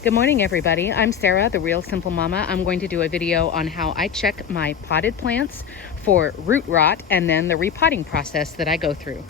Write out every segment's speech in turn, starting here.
Good morning, everybody. I'm Sarah, the Real Simple Mama. I'm going to do a video on how I check my potted plants for root rot and then the repotting process that I go through.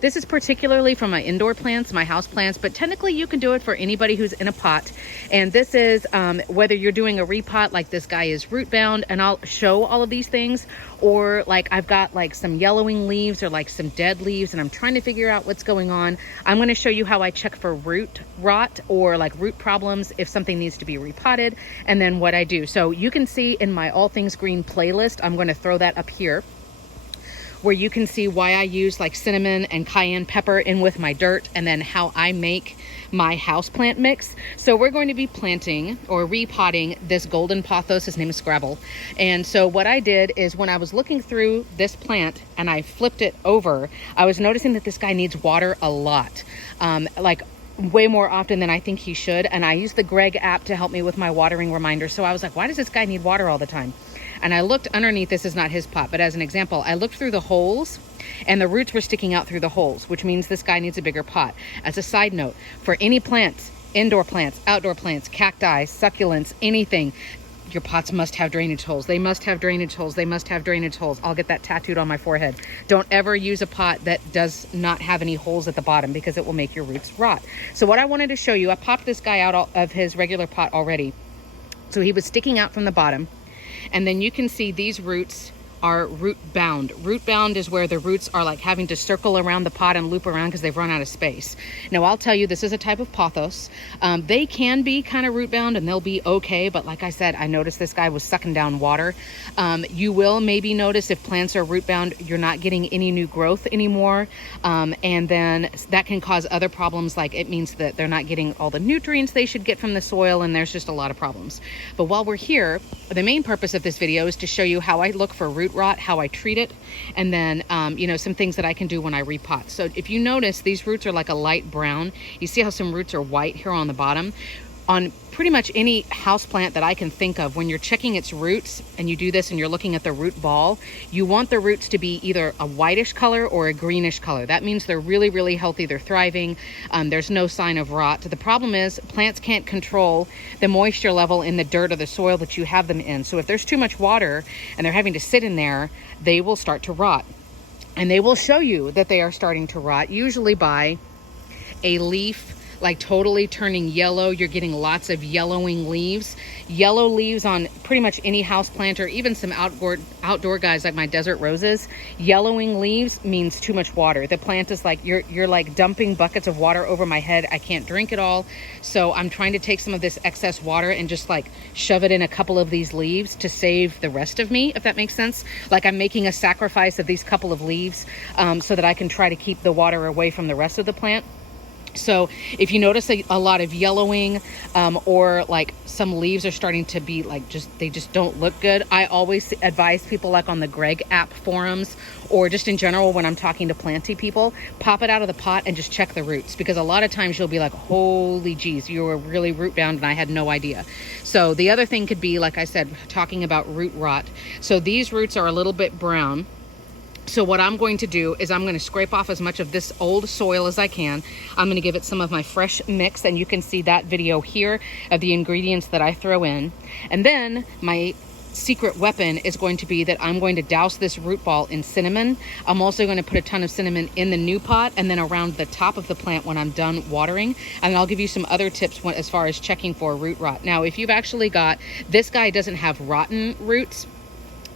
This is particularly for my indoor plants, my house plants, but technically you can do it for anybody who's in a pot. And this is whether you're doing a repot like this guy is root bound, and I'll show all of these things, or like I've got like some yellowing leaves or like some dead leaves and I'm trying to figure out what's going on. I'm going to show you how I check for root rot or like root problems if something needs to be repotted, and then what I do. So you can see in my All Things Green playlist, I'm going to throw that up here, where you can see why I use like cinnamon and cayenne pepper in with my dirt, and then how I make my houseplant mix. So we're going to be planting or repotting this golden pothos. His name is Scrabble. And so what I did is when I was looking through this plant and I flipped it over, I was noticing that this guy needs water a lot, like way more often than I think he should. And I used the Greg app to help me with my watering reminder. So I was like, why does this guy need water all the time? And I looked underneath, this is not his pot, but as an example, I looked through the holes and the roots were sticking out through the holes, which means this guy needs a bigger pot. As a side note, for any plants, indoor plants, outdoor plants, cacti, succulents, anything, your pots must have drainage holes. They must have drainage holes. They must have drainage holes. I'll get that tattooed on my forehead. Don't ever use a pot that does not have any holes at the bottom, because it will make your roots rot. So what I wanted to show you, I popped this guy out of his regular pot already. So he was sticking out from the bottom. And then you can see these roots are root bound. Root bound is where the roots are like having to circle around the pot and loop around because they've run out of space. Now I'll tell you, this is a type of pothos. They can be kind of root bound and they'll be okay, but like I said, I noticed this guy was sucking down water. You will maybe notice if plants are root bound, you're not getting any new growth anymore. And then that can cause other problems, like it means that they're not getting all the nutrients they should get from the soil, and there's just a lot of problems. But while we're here, the main purpose of this video is to show you how I look for root rot, how I treat it, and then some things that I can do when I repot. So if you notice, these roots are like a light brown. You see how some roots are white here on the bottom? On pretty much any house plant that I can think of, when you're checking its roots and you do this and you're looking at the root ball, you want the roots to be either a whitish color or a greenish color. That means they're really, really healthy. They're thriving. There's no sign of rot. The problem is plants can't control the moisture level in the dirt or the soil that you have them in. So if there's too much water and they're having to sit in there, they will start to rot. And they will show you that they are starting to rot, usually by a leaf like totally turning yellow. You're getting lots of yellowing leaves. Yellow leaves on pretty much any house plant, or even some outdoor guys like my desert roses. Yellowing leaves means too much water. The plant is like, you're like dumping buckets of water over my head. I can't drink it all. So I'm trying to take some of this excess water and just like shove it in a couple of these leaves to save the rest of me, if that makes sense. Like I'm making a sacrifice of these couple of leaves so that I can try to keep the water away from the rest of the plant. So if you notice a lot of yellowing or like some leaves are starting to be like they just don't look good, I always advise people, like on the Greg app forums or just in general when I'm talking to planty people, pop it out of the pot and just check the roots, because a lot of times you'll be like, holy geez, you were really root bound and I had no idea. So the other thing could be, like I said, talking about root rot. So these roots are a little bit brown. So what I'm going to do is I'm going to scrape off as much of this old soil as I can. I'm going to give it some of my fresh mix, and you can see that video here of the ingredients that I throw in. And then my secret weapon is going to be that I'm going to douse this root ball in cinnamon. I'm also going to put a ton of cinnamon in the new pot and then around the top of the plant when I'm done watering. And I'll give you some other tips as far as checking for root rot. Now, if you've actually got, this guy doesn't have rotten roots.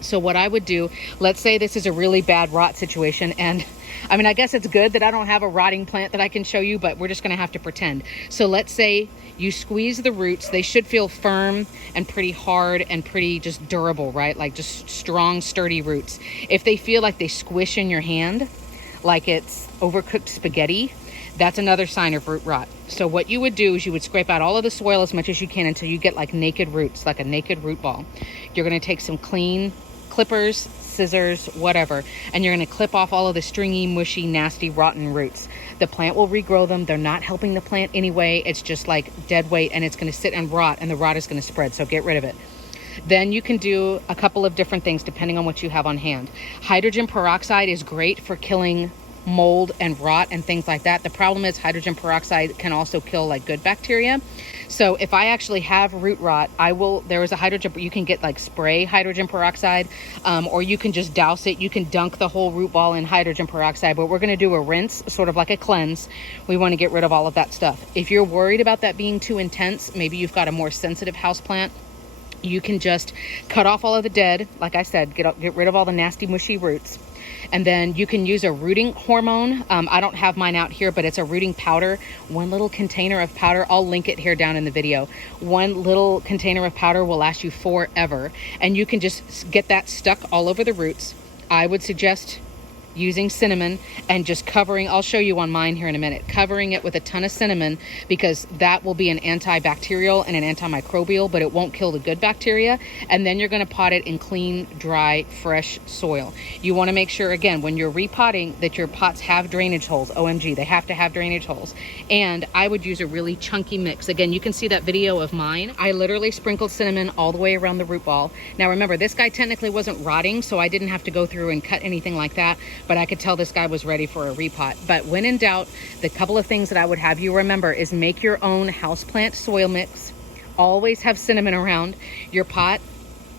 So what I would do, let's say this is a really bad rot situation, and I mean, I guess it's good that I don't have a rotting plant that I can show you, but we're just going to have to pretend. So let's say you squeeze the roots. They should feel firm and pretty hard and pretty just durable, right? Like just strong, sturdy roots. If they feel like they squish in your hand, like it's overcooked spaghetti, that's another sign of root rot. So what you would do is you would scrape out all of the soil as much as you can until you get like naked roots, like a naked root ball. You're going to take some clean clippers, scissors, whatever, and you're going to clip off all of the stringy, mushy, nasty, rotten roots. The plant will regrow them. They're not helping the plant anyway. It's just like dead weight, and it's going to sit and rot, and the rot is going to spread. So get rid of it. Then you can do a couple of different things depending on what you have on hand. Hydrogen peroxide is great for killing mold and rot and things like that. The problem is hydrogen peroxide can also kill like good bacteria. So if I actually have root rot, there is a hydrogen, you can get like spray hydrogen peroxide, or you can just douse it. You can dunk the whole root ball in hydrogen peroxide, but we're going to do a rinse, sort of like a cleanse. We want to get rid of all of that stuff. If you're worried about that being too intense, maybe you've got a more sensitive houseplant, you can just cut off all of the dead, like I said, get rid of all the nasty mushy roots. And then you can use a rooting hormone. I don't have mine out here, but it's a rooting powder. One little container of powder, I'll link it here down in the video. One little container of powder will last you forever. And you can just get that stuck all over the roots. I would suggest using cinnamon and just covering, I'll show you on mine here in a minute, covering it with a ton of cinnamon, because that will be an antibacterial and an antimicrobial, but it won't kill the good bacteria. And then you're going to pot it in clean, dry, fresh soil. You want to make sure, again, when you're repotting, that your pots have drainage holes. OMG, they have to have drainage holes. And I would use a really chunky mix. Again, you can see that video of mine. I literally sprinkled cinnamon all the way around the root ball. Now remember, this guy technically wasn't rotting, so I didn't have to go through and cut anything like that, but I could tell this guy was ready for a repot. But when in doubt, the couple of things that I would have you remember is make your own houseplant soil mix. Always have cinnamon around. Your pot,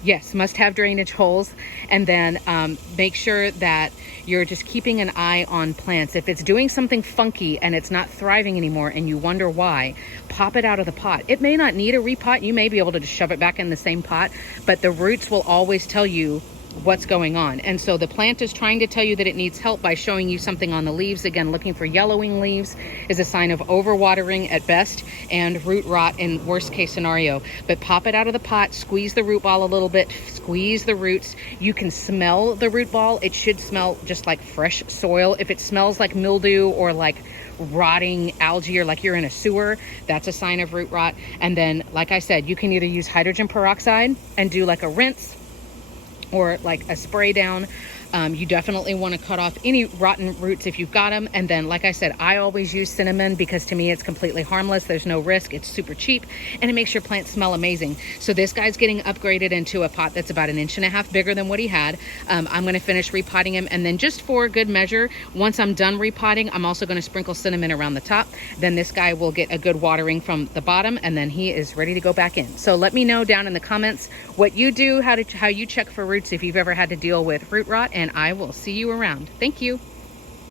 yes, must have drainage holes. And then make sure that you're just keeping an eye on plants. If it's doing something funky and it's not thriving anymore and you wonder why, pop it out of the pot. It may not need a repot. You may be able to just shove it back in the same pot, but the roots will always tell you what's going on. And so the plant is trying to tell you that it needs help by showing you something on the leaves. Again, looking for yellowing leaves is a sign of overwatering at best and root rot in worst case scenario. But pop it out of the pot, squeeze the root ball a little bit, squeeze the roots. You can smell the root ball. It should smell just like fresh soil. If it smells like mildew or like rotting algae or like you're in a sewer, that's a sign of root rot. And then, like I said, you can either use hydrogen peroxide and do like a rinse or like a spray down. You definitely want to cut off any rotten roots if you've got them. And then, like I said, I always use cinnamon because to me it's completely harmless. There's no risk. It's super cheap and it makes your plants smell amazing. So this guy's getting upgraded into a pot that's about 1.5 inches bigger than what he had. I'm going to finish repotting him. And then just for good measure, once I'm done repotting, I'm also going to sprinkle cinnamon around the top. Then this guy will get a good watering from the bottom and then he is ready to go back in. So let me know down in the comments what you do, how you check for roots if you've ever had to deal with root rot, and I will see you around. Thank you.